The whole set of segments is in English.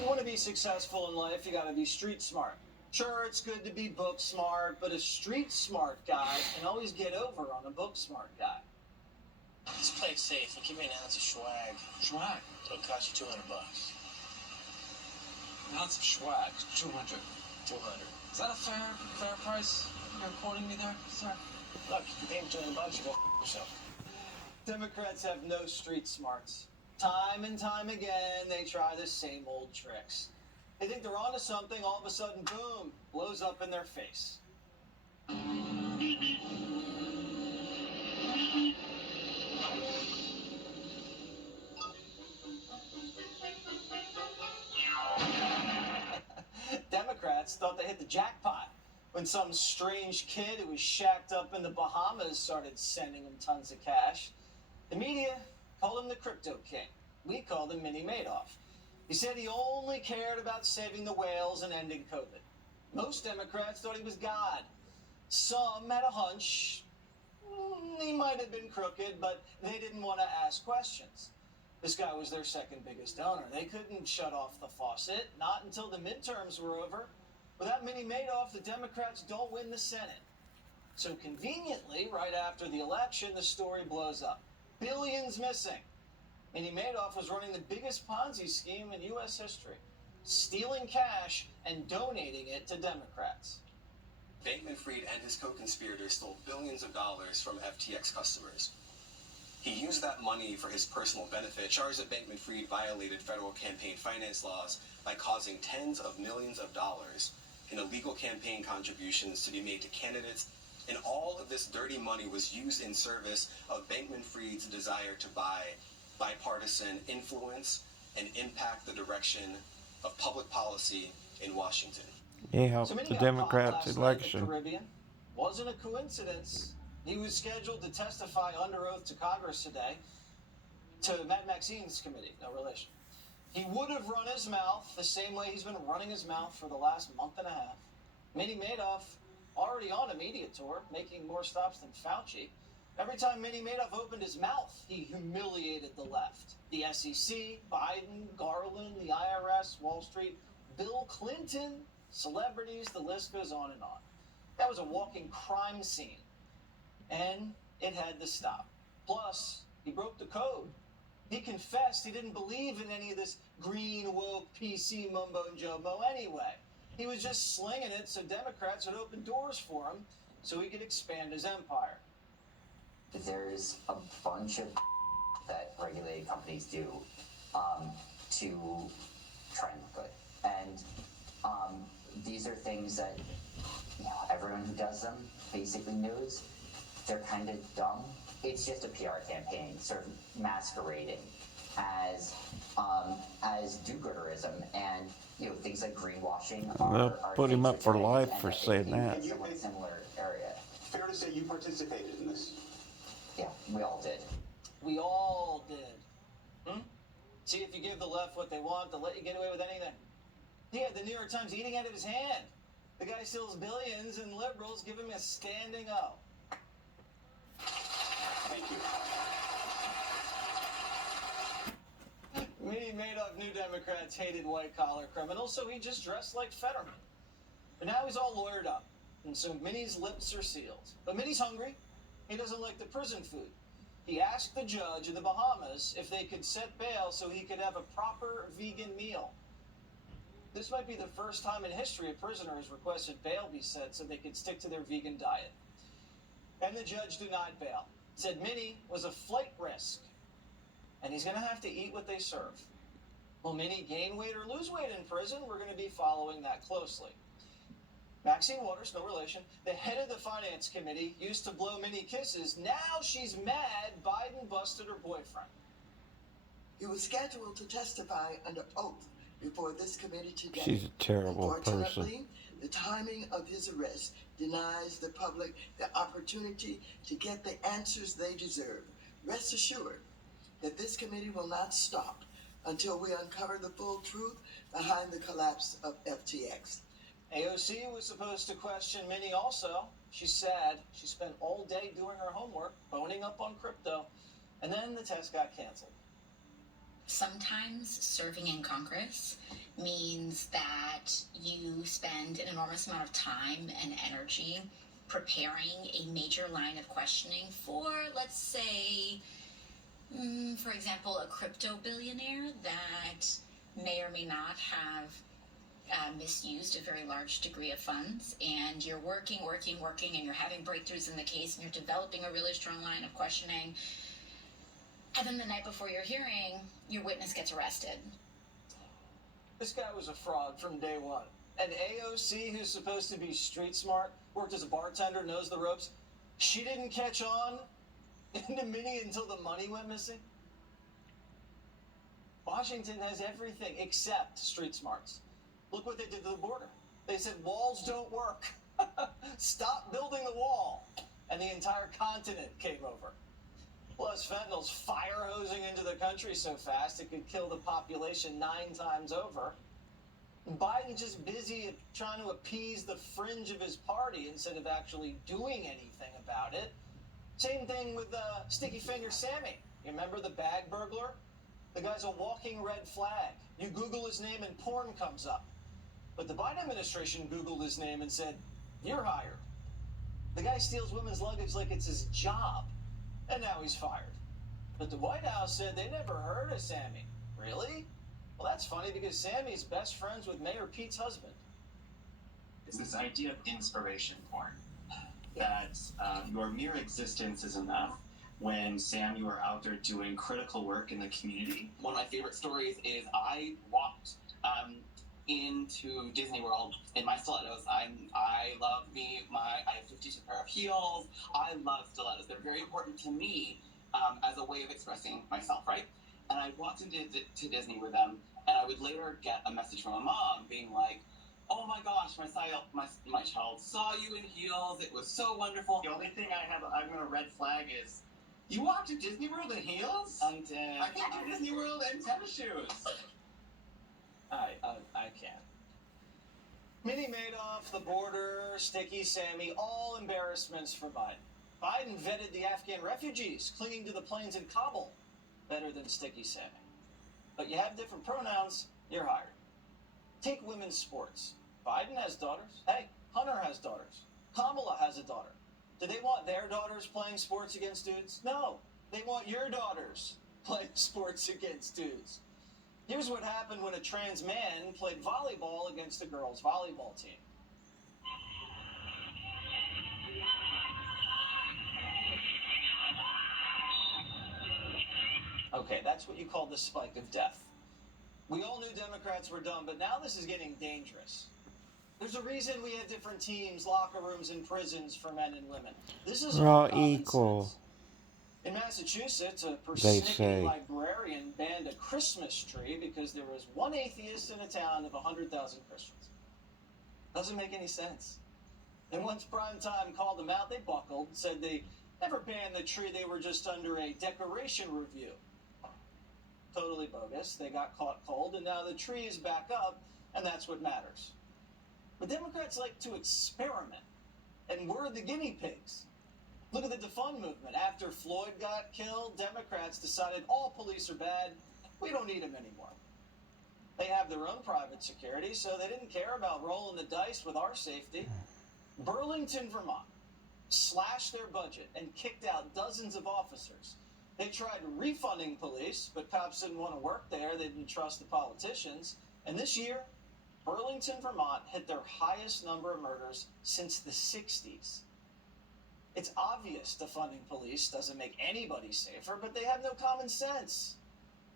If you want to be successful in life, you got to be street smart. Sure, it's good to be book smart, but a street smart guy can always get over on a book smart guy. Let's play it safe and give me an ounce of swag. Swag? It'll cost you $200. An ounce of swag, 200. 200. Is that a fair price you're quoting me there, sir? Look, you pay me $200, you go yourself. Democrats have no street smarts. Time and time again, they try the same old tricks. They think they're onto something, all of a sudden, boom, blows up in their face. Democrats thought they hit the jackpot when some strange kid who was shacked up in the Bahamas started sending him tons of cash. The media called him the crypto king. We called him Mini Madoff. He said he only cared about saving the whales and ending COVID. Most Democrats thought he was God. Some had a hunch he might have been crooked, but they didn't want to ask questions. This guy was their second biggest donor. They couldn't shut off the faucet, not until the midterms were over. Without Mini Madoff, the Democrats don't win the Senate. So conveniently, right after the election, the story blows up. Billions missing. Mini Madoff was running the biggest Ponzi scheme in U.S. history, stealing cash and donating it to Democrats. Bankman-Fried and his co-conspirators stole billions of dollars from FTX customers. He used that money for his personal benefit, charged that Bankman-Fried violated federal campaign finance laws by causing tens of millions of dollars in illegal campaign contributions to be made to candidates, and all of this dirty money was used in service of Bankman-Fried's desire to buy bipartisan influence and impact the direction of public policy in Washington. He helped the Democrats' election. Caribbean. Wasn't a coincidence. He was scheduled to testify under oath to Congress today, to Matt Maxine's committee, no relation. He would have run his mouth the same way he's been running his mouth for the last month and a half. Mini Madoff already on a media tour, making more stops than Fauci. Every time Mini Madoff opened his mouth, he humiliated the left. The SEC, Biden, Garland, the IRS, Wall Street, Bill Clinton, celebrities, the list goes on and on. That was a walking crime scene. And it had to stop. Plus, he broke the code. He confessed he didn't believe in any of this green, woke, PC mumbo and jumbo anyway. He was just slinging it so Democrats would open doors for him so he could expand his empire. There's a bunch of that regulated companies do to try and look good. And these are things that everyone who does them basically knows. They're kind of dumb. It's just a PR campaign, sort of masquerading as do-gooderism, and things like greenwashing They'll put him up for life for saying that. Similar area. Fair to say you participated in this? Yeah, we all did. We all did. See, if you give the left what they want, they'll let you get away with anything. He had the New York Times eating out of his hand. The guy steals billions, and liberals give him a standing O. Thank you. Mini Madoff knew Democrats hated white-collar criminals, so he just dressed like Fetterman. But now he's all lawyered up, and so Mini's lips are sealed. But Mini's hungry. He doesn't like the prison food. He asked the judge in the Bahamas if they could set bail so he could have a proper vegan meal. This might be the first time in history a prisoner has requested bail be set so they could stick to their vegan diet. And the judge denied bail. Said Mini was a flight risk, and he's going to have to eat what they serve. Will Mini gain weight or lose weight in prison? We're going to be following that closely. Maxine Waters, no relation, the head of the finance committee, used to blow Mini kisses. Now she's mad Biden busted her boyfriend. He was scheduled to testify under oath before this committee today. She's a terrible person. Unfortunately, the timing of his arrest denies the public the opportunity to get the answers they deserve. Rest assured that this committee will not stop until we uncover the full truth behind the collapse of FTX. AOC was supposed to question Mini also. She's sad. She spent all day doing her homework, boning up on crypto, and then the test got canceled. Sometimes serving in Congress means that you spend an enormous amount of time and energy preparing a major line of questioning for, let's say, for example, a crypto billionaire that may or may not have misused a very large degree of funds, and you're working, and you're having breakthroughs in the case, and you're developing a really strong line of questioning, and then the night before your hearing, your witness gets arrested. This guy was a fraud from day one. And AOC, who's supposed to be street smart, worked as a bartender, knows the ropes. She didn't catch on into Minnie until the money went missing. Washington has everything except street smarts. Look what they did to the border. They said walls don't work. Stop building the wall. And the entire continent came over. Plus, fentanyl's fire hosing into the country so fast it could kill the population 9 times over. Biden's just busy trying to appease the fringe of his party instead of actually doing anything about it. Same thing with Sticky Finger Sammy. You remember the bag burglar? The guy's a walking red flag. You Google his name and porn comes up. But the Biden administration Googled his name and said, "You're hired." The guy steals women's luggage like it's his job. And now he's fired. But the White House said they never heard of Sammy. Really? Well, that's funny because Sammy's best friends with Mayor Pete's husband. It's this idea of inspiration porn. That your mere existence is enough. When, Sam, you are out there doing critical work in the community. One of my favorite stories is I walked into Disney World in my stilettos. I love I have 52 pair of heels. I love stilettos. They're very important to me as a way of expressing myself, right? And I walked into Disney with them, and I would later get a message from a mom being like, "Oh my gosh, my child saw you in heels. It was so wonderful." The only thing I'm going to red flag is, you walked to Disney World in heels? I did. I came to Disney World in tennis shoes. I can't. Minnie Madoff, the border, Sticky Sammy, all embarrassments for Biden. Biden vetted the Afghan refugees clinging to the planes in Kabul better than Sticky Sammy. But you have different pronouns, you're hired. Take women's sports. Biden has daughters. Hey, Hunter has daughters. Kamala has a daughter. Do they want their daughters playing sports against dudes? No. They want your daughters playing sports against dudes. Here's what happened when a trans man played volleyball against a girls' volleyball team. Okay, that's what you call the spike of death. We all knew Democrats were dumb, but now this is getting dangerous. There's a reason we have different teams, locker rooms, and prisons for men and women. This is We're all common equal. sense. In Massachusetts, a They persnickety say. librarian banned a Christmas tree because there was one atheist in a town of 100,000 Christians. Doesn't make any sense. And once Primetime called them out, they buckled, said they never banned the tree, they were just under a decoration review. Totally bogus. They got caught cold, and now the tree is back up, and that's what matters. But Democrats like to experiment, and we're the guinea pigs. Look at the defund movement. After Floyd got killed, Democrats decided all police are bad. We don't need them anymore. They have their own private security, so they didn't care about rolling the dice with our safety. Burlington, Vermont, slashed their budget and kicked out dozens of officers. They tried refunding police, but cops didn't want to work there. They didn't trust the politicians. And this year, Burlington, Vermont hit their highest number of murders since the 60s. It's obvious defunding police doesn't make anybody safer, but they have no common sense.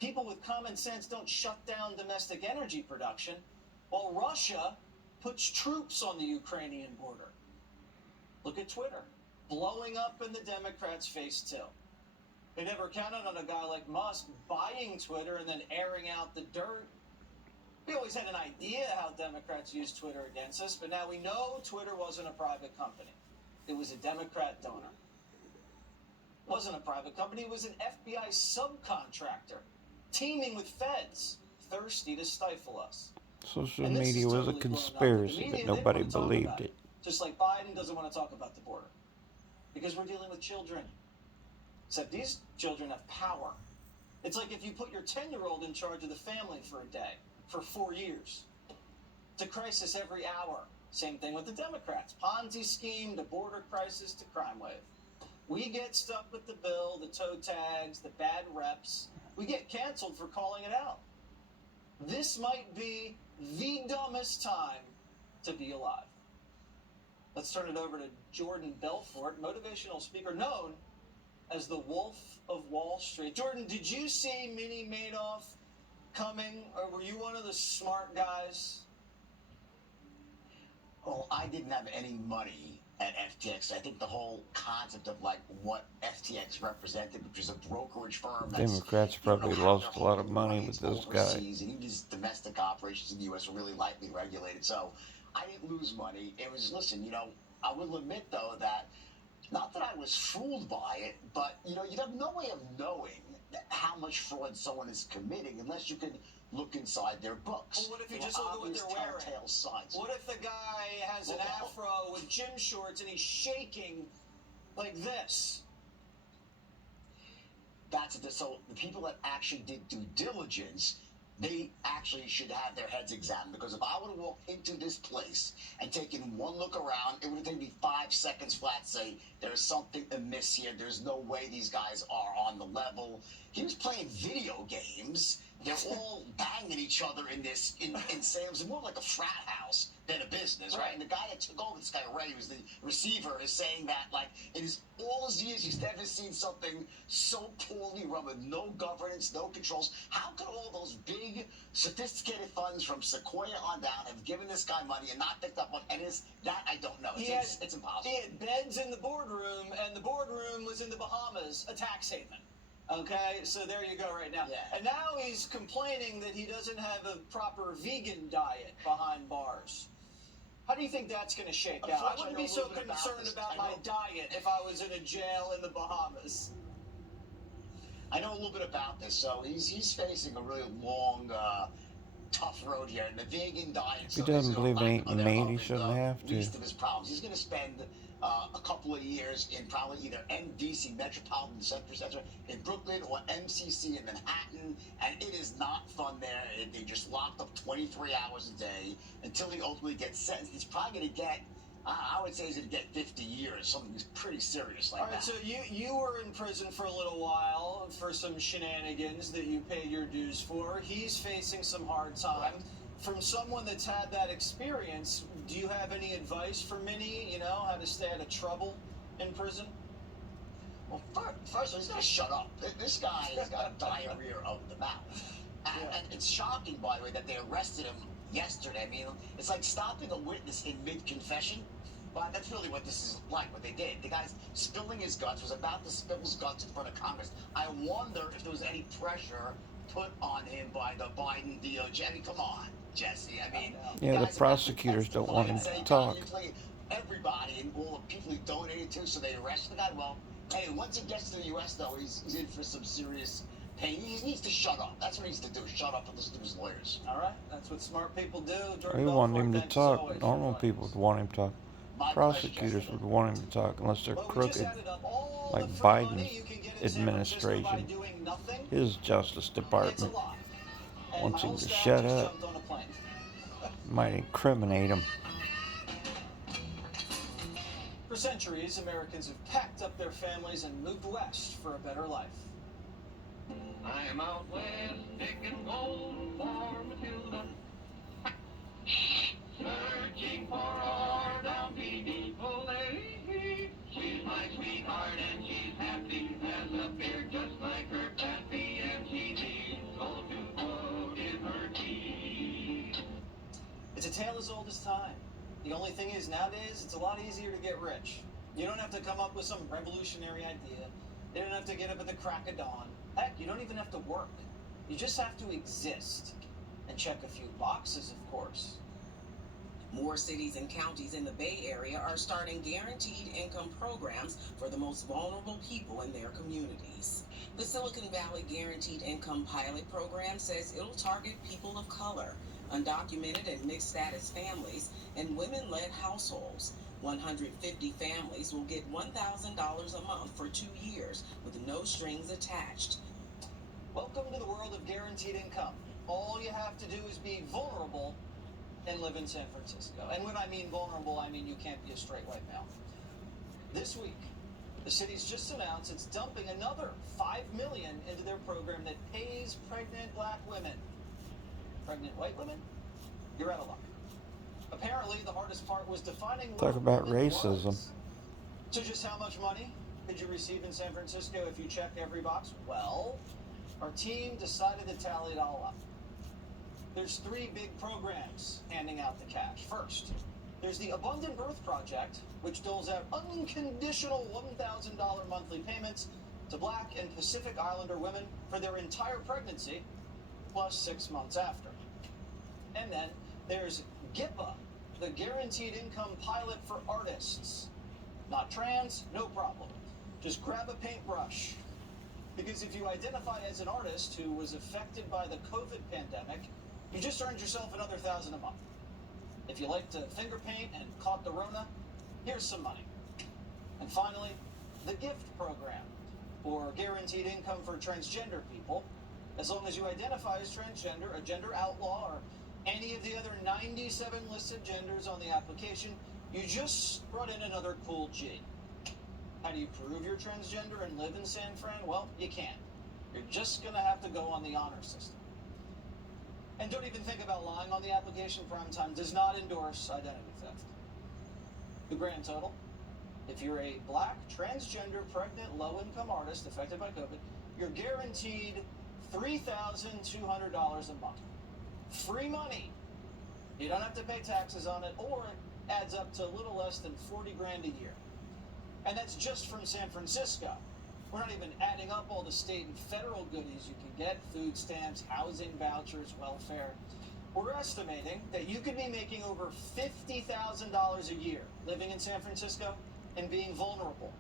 People with common sense don't shut down domestic energy production, while Russia puts troops on the Ukrainian border. Look at Twitter, blowing up in the Democrats' face too. They never counted on a guy like Musk buying Twitter and then airing out the dirt. We always had an idea how Democrats used Twitter against us, but now we know Twitter wasn't a private company. It was a Democrat donor. It wasn't a private company, it was an FBI subcontractor, teaming with feds, thirsty to stifle us. Social And this media is was a totally blown up. conspiracy, The but media, they nobody wanna talk believed about it. Just like Biden doesn't want to talk about the border. Because we're dealing with children. Except these children have power. It's like if you put your 10-year-old in charge of the family for a day. for 4 years. It's a crisis every hour. Same thing with the Democrats. Ponzi scheme, to border crisis, to crime wave. We get stuck with the bill, the toe tags, the bad reps. We get canceled for calling it out. This might be the dumbest time to be alive. Let's turn it over to Jordan Belfort, motivational speaker known as the Wolf of Wall Street. Jordan, did you see Mini Madoff coming, or were you one of the smart guys? Well, I didn't have any money at FTX. I think the whole concept of like what FTX represented, which is a brokerage firm. Democrats probably lost a lot of money with this guy. And even his domestic operations in the U.S. were really lightly regulated. So I didn't lose money. It was, listen, I will admit though that, not that I was fooled by it, but you'd have no way of knowing how much fraud someone is committing unless you could look inside their books. Well, what if you just look at what they're wearing? Signs. What if the guy has an afro with gym shorts and he's shaking like this? That's it. So the people that actually did due diligence, they actually should have their heads examined, because if I would have walked into this place and taken one look around, it would have taken me 5 seconds flat to say there's something amiss here. There's no way these guys are on the level. He was playing video games. They're all banging each other in Sam's, more like a frat house than a business, right? And the guy that took over, this guy Ray, who's the receiver, is saying that, like, in all his years, he's never seen something so poorly run, with no governance, no controls. How could all those big, sophisticated funds from Sequoia on down have given this guy money and not picked up on any of this? That I don't know. It's impossible. He had beds in the boardroom, and the boardroom was in the Bahamas, a tax haven. Okay, so there you go right now. Yeah. And now he's complaining that he doesn't have a proper vegan diet behind bars. How do you think that's going to shake out? I wouldn't be so concerned about my diet if I was in a jail in the Bahamas. I know a little bit about this. So he's facing a really long, tough road here. And the vegan diet... If he doesn't believe in eating meat, he shouldn't have to. Least of his problems. He's going to spend a couple of years in probably either MDC, Metropolitan Center, in Brooklyn, or MCC in Manhattan, and it is not fun there. They just locked up 23 hours a day until he ultimately gets sentenced. He's probably going to get, I would say he's going to get 50 years, something that's pretty serious like that. All right, so you were in prison for a little while for some shenanigans that you paid your dues for. He's facing some hard time. Right. From someone that's had that experience, do you have any advice for Minnie, how to stay out of trouble in prison? Well, first of all, he's got to shut up. This guy has got diarrhea of the mouth. And it's shocking, by the way, that they arrested him yesterday. I mean, it's like stopping a witness in mid-confession. But that's really what this is like, what they did. The guy's spilling his guts, was about to spill his guts in front of Congress. I wonder if there was any pressure put on him by the Biden DOJ. I mean, come on, Jesse. I mean, yeah, the prosecutors don't want him to talk. Everybody and all the people he donated to, so they arrested the guy. Well, hey, once he gets to the U.S., though, he's in for some serious pain. He needs to shut up. That's what he needs to do. Shut up and listen to his lawyers. All right, that's what smart people do. We want him to talk. Normal people would want him to talk. Prosecutors would want him to talk unless they're crooked, like Biden's administration. His Justice Department wants him to shut up. Might incriminate him. For centuries, Americans have packed up their families and moved west for a better life. I am out west, digging gold for Matilda. Searching for our down beautiful lady. She's my sweetheart and she's happy, has a beard just like her pappy, and she needs gold to put in her teeth. It's a tale as old as time. The only thing is, nowadays, it's a lot easier to get rich. You don't have to come up with some revolutionary idea. You don't have to get up at the crack of dawn. Heck, you don't even have to work. You just have to exist. And check a few boxes, of course. More cities and counties in the Bay Area are starting guaranteed income programs for the most vulnerable people in their communities. The Silicon Valley Guaranteed Income Pilot Program says it'll target people of color, undocumented and mixed status families, and women-led households. 150 families will get $1,000 a month for 2 years with no strings attached. Welcome to the world of guaranteed income. all you have to do is be vulnerable and live in San Francisco. And when I mean vulnerable, I mean you can't be a straight white male. This week, the city's just announced it's dumping another $5 million into their program that pays pregnant black women. Pregnant white women? You're out of luck. Apparently, the hardest part was defining what Talk about women racism. was. So just how much money did you receive in San Francisco if you check every box? Well, our team decided to tally it all up. There's 3 big programs handing out the cash. First, there's the Abundant Birth Project, which doles out unconditional $1,000 monthly payments to Black and Pacific Islander women for their entire pregnancy, plus 6 months after. And then there's GIPA, the Guaranteed Income Pilot for Artists. Not trans, no problem. Just grab a paintbrush. Because if you identify as an artist who was affected by the COVID pandemic, you just earned yourself another $1,000 a month. If you like to finger paint and caught the Rona, here's some money. And finally, the GIFT program, or Guaranteed Income for Transgender People. As long as you identify as transgender, a gender outlaw, or any of the other 97 listed genders on the application, you just brought in another cool G. How do you prove you're transgender and live in San Fran? Well, you can't. You're just going to have to go on the honor system. And don't even think about lying on the application. Primetime does not endorse identity theft. The grand total, if you're a Black, transgender, pregnant, low-income artist affected by COVID, you're guaranteed $3,200 a month. Free money. You don't have to pay taxes on it, or it adds up to a little less than 40 grand a year. And that's just from San Francisco. We're not even adding up all the state and federal goodies you can get: food stamps, housing vouchers, welfare. We're estimating that you could be making over $50,000 a year living in San Francisco and being vulnerable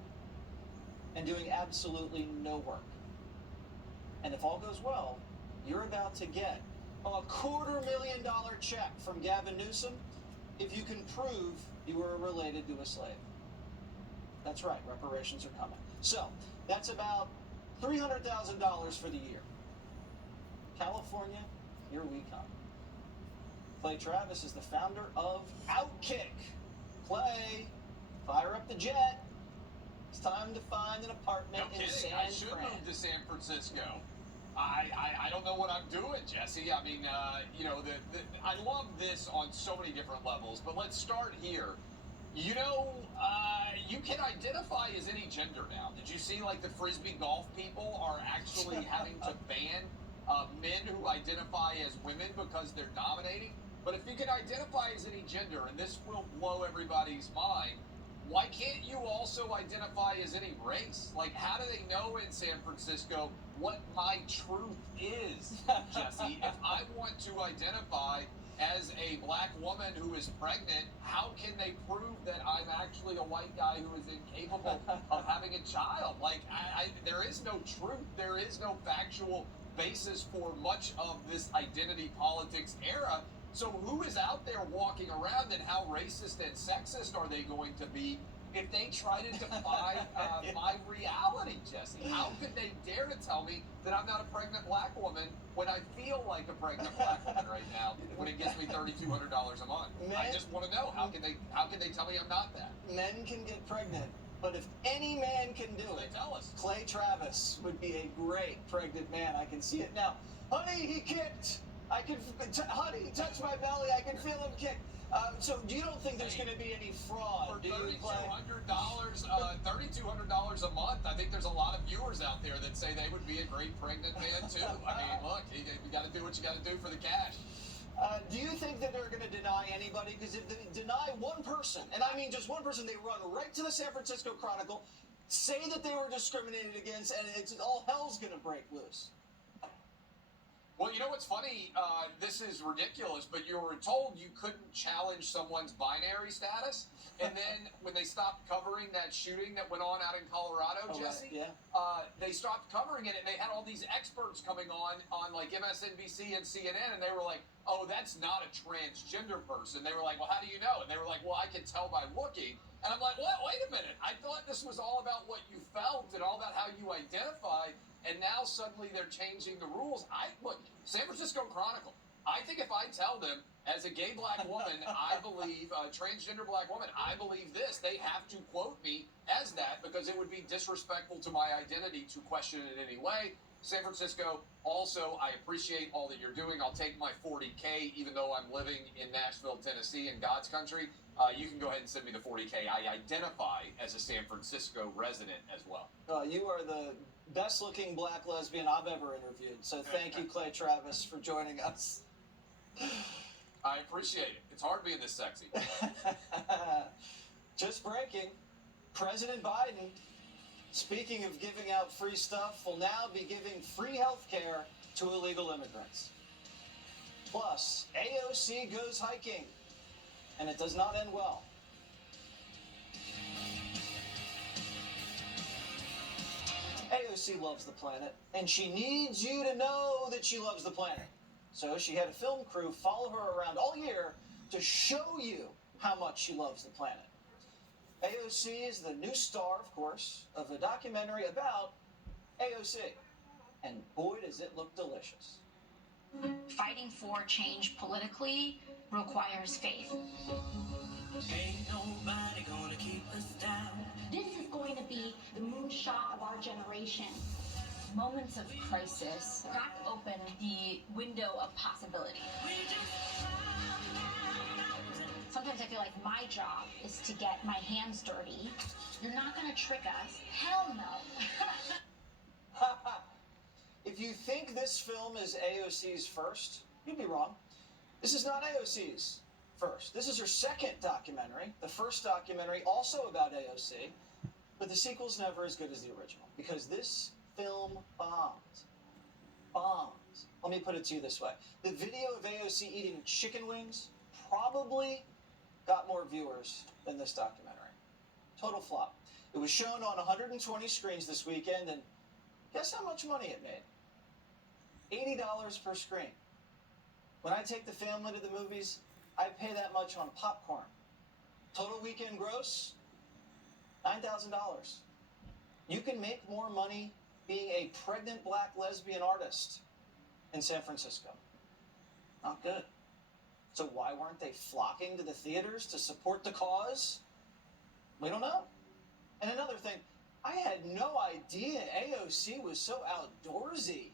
and doing absolutely no work. And if all goes well, you're about to get a $250,000 check from Gavin Newsom if you can prove you were related to a slave. That's right, reparations are coming. So, that's about $300,000 for the year. California, here we come. Clay Travis is the founder of Outkick. Clay, fire up the jet. It's time to find an apartment in San Fran. I should move to San Francisco. I don't know what I'm doing, Jesse. I mean, I love this on so many different levels, but let's start here. You know, you can identify as any gender now. Did you see, like, the Frisbee golf people are actually having to ban men who identify as women because they're dominating? But if you can identify as any gender, and this will blow everybody's mind, why can't you also identify as any race? Like, how do they know in San Francisco what my truth is, Jesse? If I want to identify as a Black woman who is pregnant, how can they prove that I'm actually a white guy who is incapable of having a child? Like, there is no truth. There is no factual basis for much of this identity politics era. So who is out there walking around, and how racist and sexist are they going to be if they try to defy my reality, Jesse? How could they dare to tell me that I'm not a pregnant Black woman when I feel like a pregnant Black woman right now, when it gets me $3,200 a month? I just want to know, how can they tell me I'm not that? Men can get pregnant, but if any man can do it, tell us. Clay Travis would be a great pregnant man. I can see it now. Honey, he kicked. Honey, touch my belly. I can feel him kick. So you don't think there's going to be any fraud? For $3,200 a month, I think there's a lot of viewers out there that say they would be a great pregnant man too. I mean, look, you got to do what you got to do for the cash. Do you think that they're going to deny anybody? Because if they deny one person, and I mean just one person, they run right to the San Francisco Chronicle, say that they were discriminated against, and it's all hell's going to break loose. Well, you know what's funny? This is ridiculous, but you were told you couldn't challenge someone's binary status, and then when they stopped covering that shooting that went on out in Colorado, Jesse, they stopped covering it, and they had all these experts coming on like MSNBC and CNN, and they were like, "Oh, that's not a transgender person." They were like, "Well, how do you know?" And they were like, "Well, I can tell by looking." And I'm like, "What? Wait a minute! I thought this was all about what you felt and all about how you identified." and now suddenly they're changing the rules. Look, San Francisco Chronicle. I think if I tell them, as a gay black woman, I believe, a transgender black woman, I believe this, they have to quote me as that because it would be disrespectful to my identity to question it in any way. San Francisco, also, I appreciate all that you're doing. I'll take my $40K, even though I'm living in Nashville, Tennessee, in God's country. You can go ahead and send me the $40K. I identify as a San Francisco resident as well. You are the best-looking black lesbian I've ever interviewed. So thank you, Clay Travis, for joining us. I appreciate it. It's hard being this sexy. Just breaking. President Biden, speaking of giving out free stuff, will now be giving free health care to illegal immigrants. Plus, AOC goes hiking, and it does not end well. AOC loves the planet, and she needs you to know that she loves the planet. So she had a film crew follow her around all year to show you how much she loves the planet. AOC is the new star, of course, of a documentary about AOC. And boy, does it look delicious. Fighting for change politically requires faith. Ain't nobody gonna keep us down. This is going to be the moonshot of our generation. Moments of crisis crack open the window of possibility. Sometimes I feel like my job is to get my hands dirty. You're not going to trick us. Hell no. If you think this film is AOC's first, you'd be wrong. This is not AOC's first. This is her second documentary. The first documentary also about AOC, but the sequel's never as good as the original because this film bombs. Bombs. Let me put it to you this way. The video of AOC eating chicken wings probably got more viewers than this documentary. Total flop. It was shown on 120 screens this weekend, and guess how much money it made? $80 per screen. When I take the family to the movies, I pay that much on popcorn. Total weekend gross, $9,000. You can make more money being a pregnant black lesbian artist in San Francisco. Not good. So why weren't they flocking to the theaters to support the cause? We don't know. And another thing, I had no idea AOC was so outdoorsy.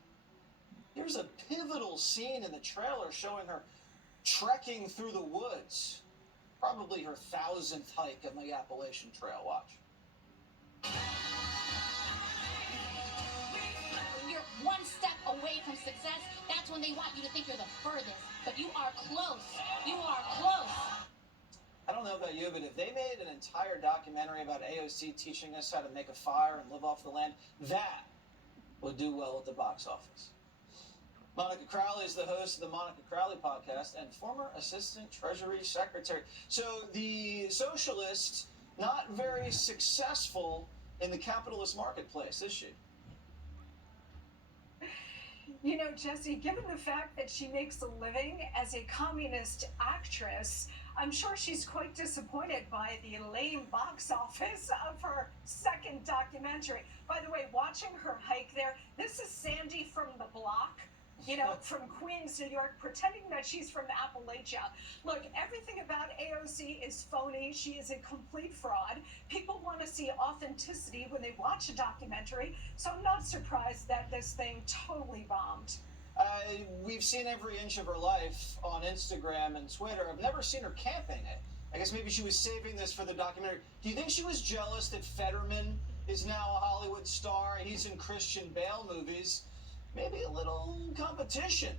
Here's a pivotal scene in the trailer showing her trekking through the woods. Probably her 1,000th hike on the Appalachian Trail. Watch. You're one step away from success. That's when they want you to think you're the furthest. But you are close. You are close. I don't know about you, but if they made an entire documentary about AOC teaching us how to make a fire and live off the land, that would do well at the box office. Monica Crowley is the host of the Monica Crowley podcast and former Assistant Treasury Secretary. So the socialist, not very successful in the capitalist marketplace, is she? You know, Jesse, given the fact that she makes a living as a communist actress, I'm sure she's quite disappointed by the lame box office of her second documentary. By the way, watching her hike there, this is Sandy from the block, you know, from Queens, New York, pretending that she's from Appalachia. Look, everything about AOC is phony. She is a complete fraud. People want to see authenticity when they watch a documentary, so I'm not surprised that this thing totally bombed. We've seen every inch of her life on Instagram and Twitter. I've never seen her camping it. I guess maybe she was saving this for the documentary. Do you think she was jealous that Fetterman is now a Hollywood star and he's in Christian Bale movies? Maybe a little competition.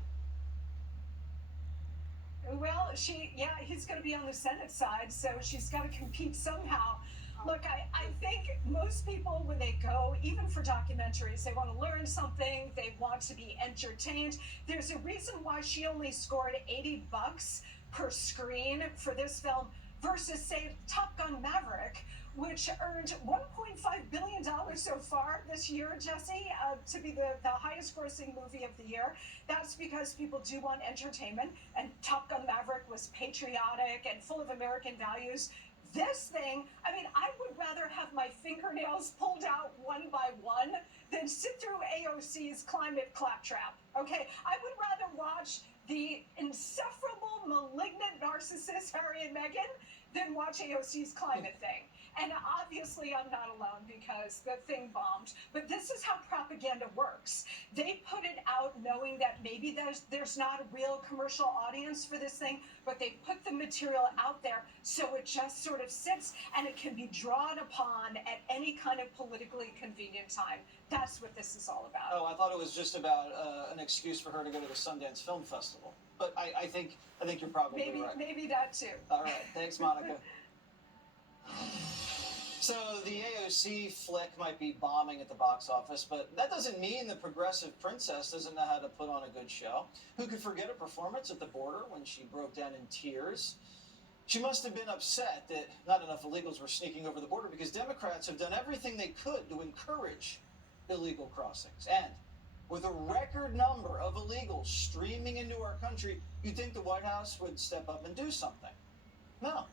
Well, he's going to be on the Senate side, so she's got to compete somehow. Look, I think most people, when they go, even for documentaries, they want to learn something, they want to be entertained. There's a reason why she only scored $80 per screen for this film versus, say, Top Gun Maverick, which earned $1.5 billion so far this year, Jesse, to be the highest grossing movie of the year. That's because people do want entertainment, and Top Gun Maverick was patriotic and full of American values. this thing, I mean, I would rather have my fingernails pulled out one by one than sit through AOC's climate claptrap. Okay, I would rather watch the insufferable, malignant narcissist Harry and Meghan than watch AOC's climate thing. And obviously I'm not alone because the thing bombed, but this is how propaganda works. They put it out knowing that maybe there's not a real commercial audience for this thing, but they put the material out there so it just sort of sits and it can be drawn upon at any kind of politically convenient time. That's what this is all about. Oh, I thought it was just about an excuse for her to go to the Sundance Film Festival. But I think you're probably right. Maybe that too. All right, thanks, Monica. So the AOC flick might be bombing at the box office, but that doesn't mean the progressive princess doesn't know how to put on a good show. Who could forget a performance at the border when she broke down in tears? She must have been upset that not enough illegals were sneaking over the border because Democrats have done everything they could to encourage illegal crossings. And with a record number of illegals streaming into our country, you'd think the White House would step up and do something. No.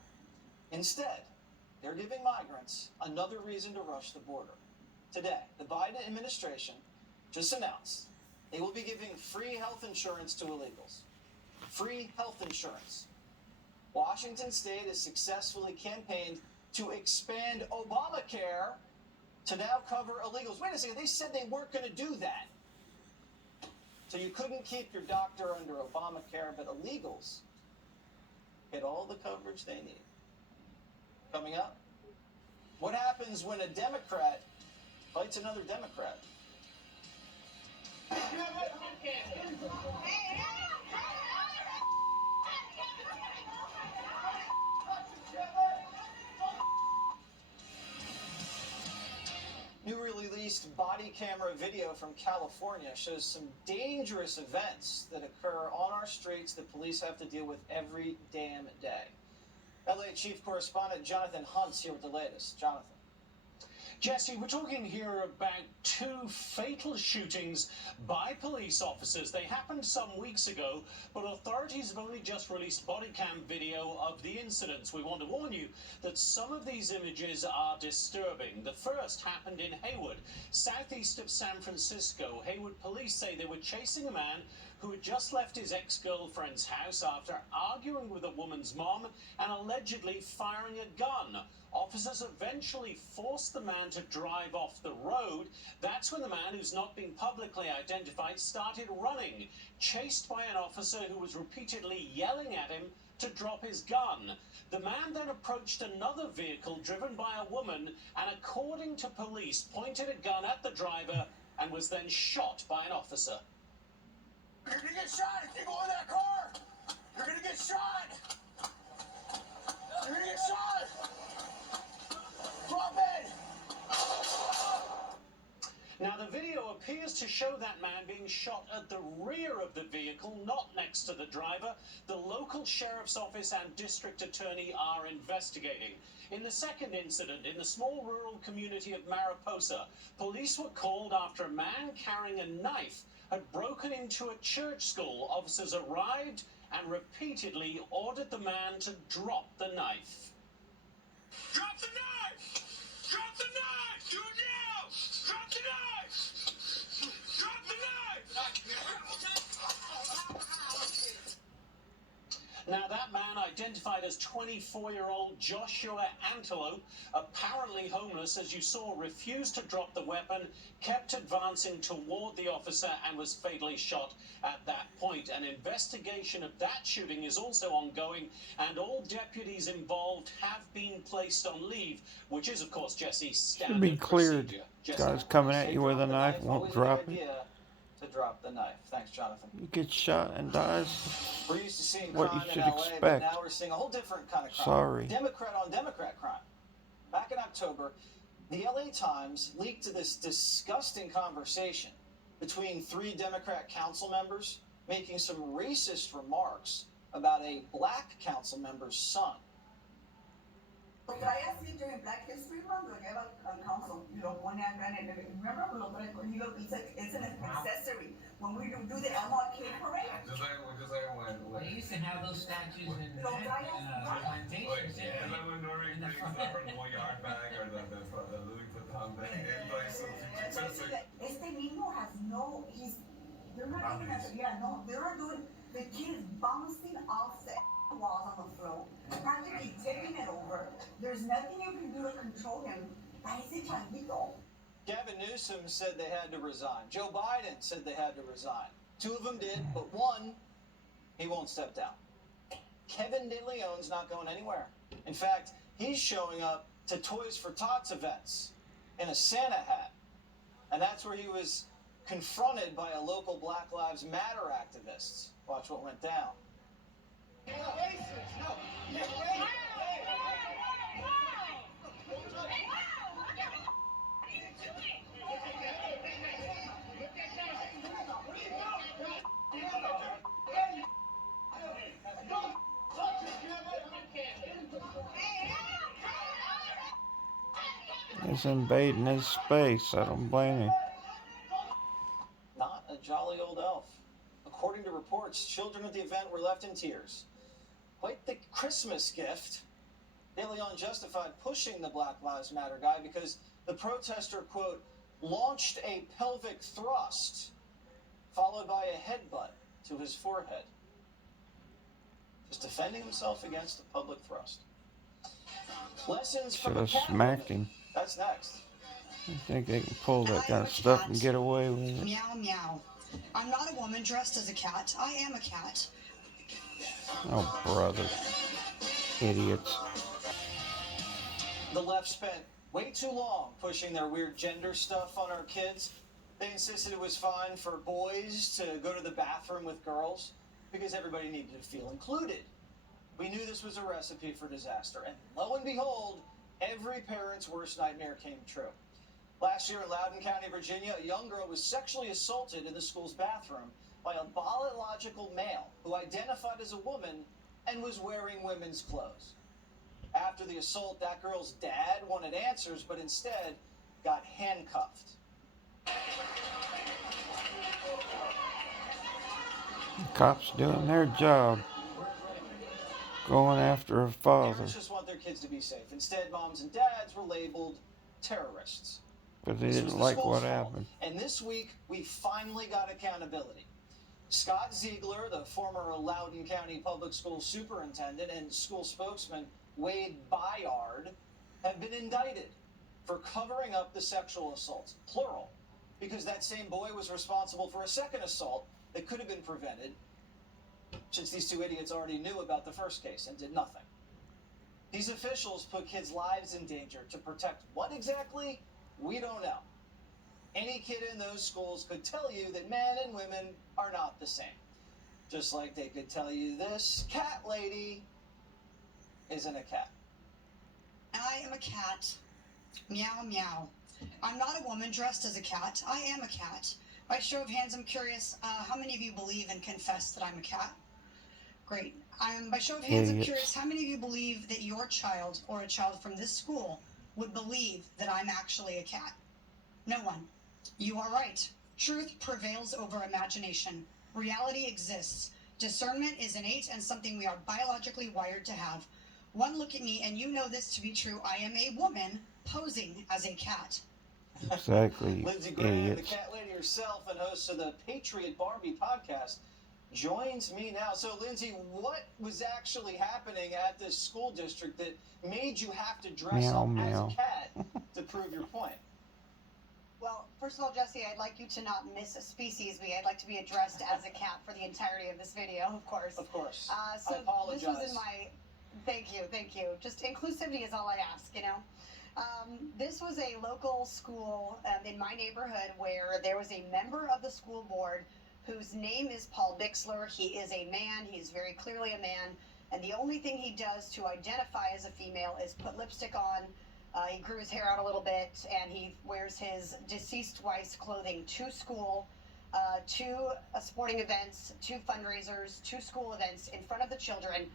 Instead, they're giving migrants another reason to rush the border. Today, the Biden administration just announced they will be giving free health insurance to illegals. Free health insurance. Washington State has successfully campaigned to expand Obamacare to now cover illegals. Wait a second, they said they weren't going to do that. So you couldn't keep your doctor under Obamacare, but illegals get all the coverage they need. Coming up, what happens when a Democrat fights another Democrat? Newly released body camera video from California shows some dangerous events that occur on our streets that police have to deal with every damn day. LA Chief Correspondent Jonathan Hunt's here with the latest. Jonathan. Jesse, we're talking here about two fatal shootings by police officers. They happened some weeks ago, but authorities have only just released body cam video of the incidents. We want to warn you that some of these images are disturbing. The first happened in Hayward, southeast of San Francisco. Hayward police say they were chasing a man who had just left his ex-girlfriend's house after arguing with a woman's mom and allegedly firing a gun. Officers eventually forced the man to drive off the road. That's when the man, who's not been publicly identified, started running, chased by an officer who was repeatedly yelling at him to drop his gun. The man then approached another vehicle driven by a woman and, according to police, pointed a gun at the driver and was then shot by an officer. You're gonna get shot if you go in that car! You're gonna get shot! You're gonna get shot! Drop it! Now, the video appears to show that man being shot at the rear of the vehicle, not next to the driver. The local sheriff's office and district attorney are investigating. In the second incident, in the small rural community of Mariposa, police were called after a man carrying a knife had broken into a church school. Officers arrived and repeatedly ordered the man to drop the knife. Drop the knife! Drop the knife! Do it now! Drop the knife! Drop the knife! Now, that man, identified as 24-year-old Joshua Antelope, apparently homeless, as you saw, refused to drop the weapon, kept advancing toward the officer, and was fatally shot at that point. An investigation of that shooting is also ongoing, and all deputies involved have been placed on leave, which is, of course, Jesse, standard Should be cleared. procedure. Guys coming at you with a knife won't drop it. To drop the knife. Thanks, Jonathan. You get shot and dies. We're used to seeing What crime you should in LA, but expect. now we're seeing a whole different kind of crime. Sorry. Democrat on Democrat crime. Back in October, the LA Times leaked this disgusting conversation between 3 Democrat council members making some racist remarks about a black council member's son. Lo trae así during Black History Month, lo lleva al council, y lo pone acá en el, remember, lo trae conmigo, it's an accessory. when we do the MLK parade. Just like when They used to have those statues in Los Rayas, plantations. es la when Nori brings the purple yard bag or the Louis Vuitton bag. Everybody's so futuristic. Este niño has no, they're not even, they're not doing, the kid is bouncing off the walls on the floor, practically tipping it over. There's nothing you can do to control him. Parece changuito. Gavin Newsom said they had to resign. Joe Biden said they had to resign. Two of them did, but one, he won't step down. Kevin De Leon's not going anywhere. In fact, he's showing up to Toys for Tots events in a Santa hat. And that's where he was confronted by a local Black Lives Matter activists. Watch what went down. He's invading his space. I don't blame him. Not a jolly old elf. According to reports, children at the event were left in tears. Quite the Christmas gift. De Leon justified pushing the Black Lives Matter guy because the protester, quote, launched a pelvic thrust, followed by a headbutt to his forehead. Just defending himself against a public thrust. Lessons Should from a have cat smacked woman. him. That's next. I think they can pull that kind of stuff and get away with it. Meow meow. I'm not a woman dressed as a cat. I am a cat. Oh, brother. Idiots. The left spent way too long pushing their weird gender stuff on our kids. They insisted it was fine for boys to go to the bathroom with girls because everybody needed to feel included. We knew this was a recipe for disaster, and lo and behold, every parent's worst nightmare came true. Last year in Loudoun County, Virginia, a young girl was sexually assaulted in the school's bathroom by a biological male who identified as a woman and was wearing women's clothes. After the assault, that girl's dad wanted answers, but instead got handcuffed. The cops doing their job. Going after a father. Parents just want their kids to be safe. Instead, moms and dads were labeled terrorists. Because they This was didn't the like school's what fault. happened. And this week, we finally got accountability. Scott Ziegler, the former Loudoun County Public School Superintendent, and school spokesman Wade Byard have been indicted for covering up the sexual assaults, plural, because that same boy was responsible for a second assault that could have been prevented since these two idiots already knew about the first case and did nothing. These officials put kids' lives in danger to protect what exactly? We don't know. Any kid in those schools could tell you that men and women are not the same. Just like they could tell you this cat lady isn't a cat. I am a cat. Meow meow. I'm not a woman dressed as a cat. I am a cat. By show of hands, I'm curious, how many of you believe and confess that I'm a cat? Great. By show of hands, I'm curious, how many of you believe that your child or a child from this school would believe that I'm actually a cat? No one. You are right. Truth prevails over imagination. Reality exists. Discernment is innate and something we are biologically wired to have. One look at me and you know this to be true. I am a woman posing as a cat. Exactly, Lindsey Graham, the idiots. cat lady herself and host of the Patriot Barbie podcast, joins me now. So, Lindsay, what was actually happening at this school district that made you have to dress Meow, up meow. as a cat to prove your point? Well, first of all, Jesse, I'd like you to not miss a species me. I'd like to be addressed as a cat for the entirety of this video, of course. Of course. So I apologize. this was in my... Thank you. Just inclusivity is all I ask, you know? This was a local school in my neighborhood where there was a member of the school board whose name is Paul Bixler. He is a man. He's very clearly a man. And the only thing he does to identify as a female is put lipstick on. He grew his hair out a little bit, and he wears his deceased wife's clothing to school, to sporting events, to fundraisers, to school events in front of the children.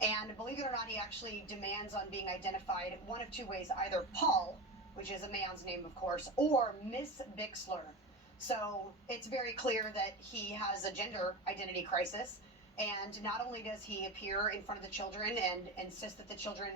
And believe it or not, he actually demands on being identified one of two ways, either Paul, which is a man's name, of course, or Miss Bixler. So it's very clear that he has a gender identity crisis. And not only does he appear in front of the children and insist that the children,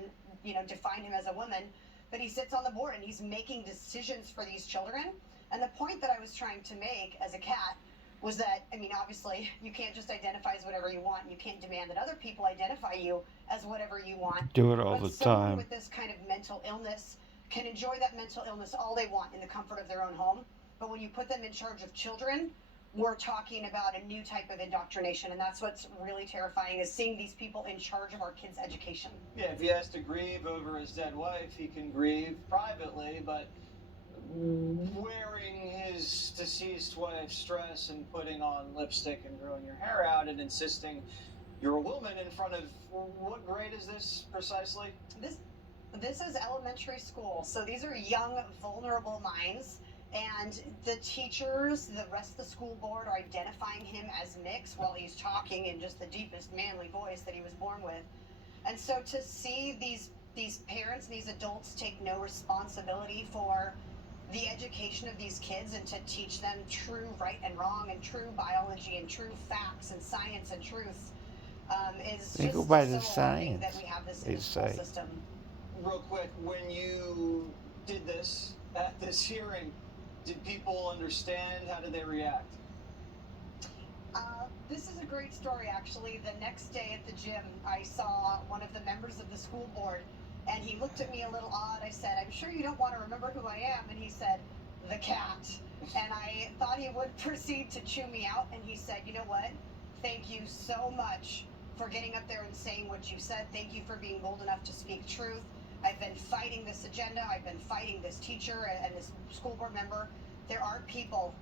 define him as a woman, but he sits on the board and he's making decisions for these children. And the point that I was trying to make as a cat was that, obviously, you can't just identify as whatever you want. You can't demand that other people identify you as whatever you want. Do it all But the someone time. with this kind of mental illness can enjoy that mental illness all they want in the comfort of their own home. But when you put them in charge of children, we're talking about a new type of indoctrination. And that's what's really terrifying, is seeing these people in charge of our kids' education. Yeah, if he has to grieve over his dead wife, he can grieve privately, but wearing his deceased wife's dress and putting on lipstick and growing your hair out and insisting you're a woman in front of, what grade is this precisely? This is elementary school, so these are young, vulnerable minds, and the teachers, the rest of the school board are identifying him as mixed while he's talking in just the deepest manly voice that he was born with. And so to see these parents, these adults take no responsibility for the education of these kids and to teach them true right and wrong and true biology and true facts and science and truth is They just go by so the alarming science, that we have this they in the school say. system. Real quick, when you did this at this hearing, did people understand? How did they react? This is a great story, actually. The next day at the gym, I saw one of the members of the school board, and he looked at me a little odd. I said, "I'm sure you don't want to remember who I am." And he said, "The cat." And I thought he would proceed to chew me out, and he said, "You know what? Thank you so much for getting up there and saying what you said. Thank you for being bold enough to speak truth. I've been fighting this agenda. I've been fighting this teacher and this school board member. There are people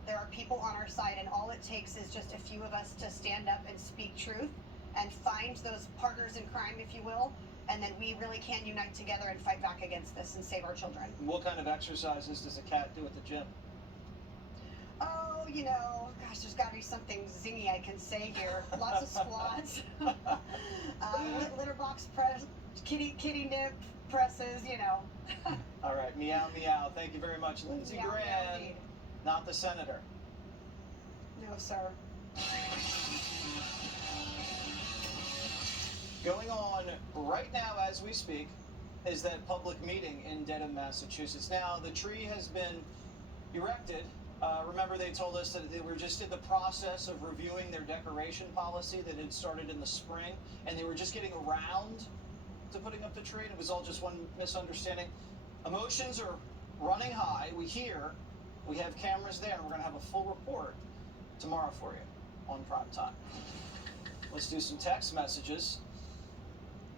on our side, and all it takes is just a few of us to stand up and speak truth and find those partners in crime, if you will, and then we really can unite together and fight back against this and save our children." What kind of exercises does a cat do at the gym? Oh, gosh, there's got to be something zingy I can say here. Lots of squats, litter box press, kitty nip presses, All right, meow, meow. Thank you very much, Lindsey Meow, meow, Graham, indeed. not the senator. No, sir. Going on right now as we speak is that public meeting in Dedham, Massachusetts. Now, the tree has been erected. Remember, they told us that they were just in the process of reviewing their decoration policy that had started in the spring, and they were just getting around to putting up the tree, and it was all just one misunderstanding. Emotions are running high. We have cameras there, and we're going to have a full report tomorrow for you on Prime Time. Let's do some text messages.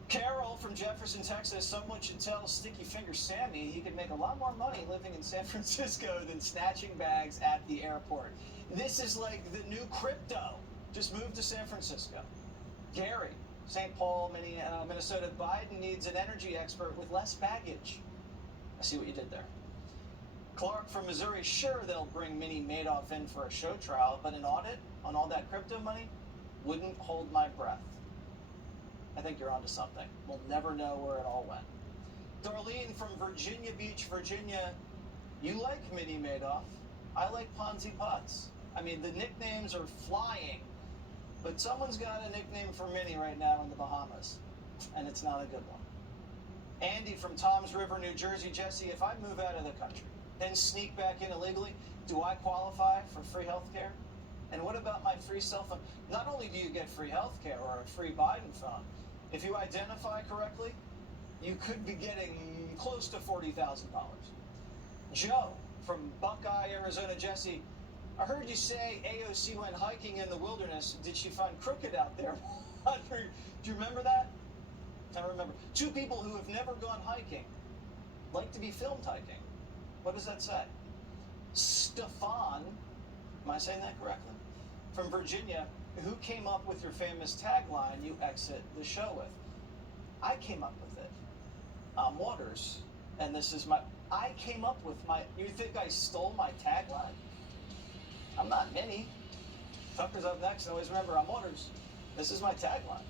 Carol from Jefferson, Texas. Someone should tell Sticky Finger Sammy he could make a lot more money living in San Francisco than snatching bags at the airport. This is like the new crypto. Just move to San Francisco. Gary, St. Paul, Minnesota. Biden needs an energy expert with less baggage. I see what you did there. Clark from Missouri. Sure, they'll bring Minnie Madoff in for a show trial, but an audit on all that crypto money wouldn't hold my breath. I think you're onto something. We'll never know where it all went. Darlene from Virginia Beach, Virginia. You like Minnie Madoff. I like Ponzi Potts. I mean, the nicknames are flying, but someone's got a nickname for Minnie right now in the Bahamas, and it's not a good one. Andy from Toms River, New Jersey. Jesse, if I move out of the country, then sneak back in illegally, do I qualify for free health care? And what about my free cell phone? Not only do you get free health care or a free Biden phone, if you identify correctly, you could be getting close to $40,000. Joe from Buckeye, Arizona. Jesse, I heard you say AOC went hiking in the wilderness. Did she find crooked out there? Do you remember that? I remember. Two people who have never gone hiking like to be filmed hiking. What does that say? Stefan, am I saying that correctly? From Virginia, who came up with your famous tagline, you exit the show with? I came up with it. I'm Waters, and this is I came up with you think I stole my tagline? I'm not Minnie. Tucker's up next, and always remember, I'm Waters. This is my tagline.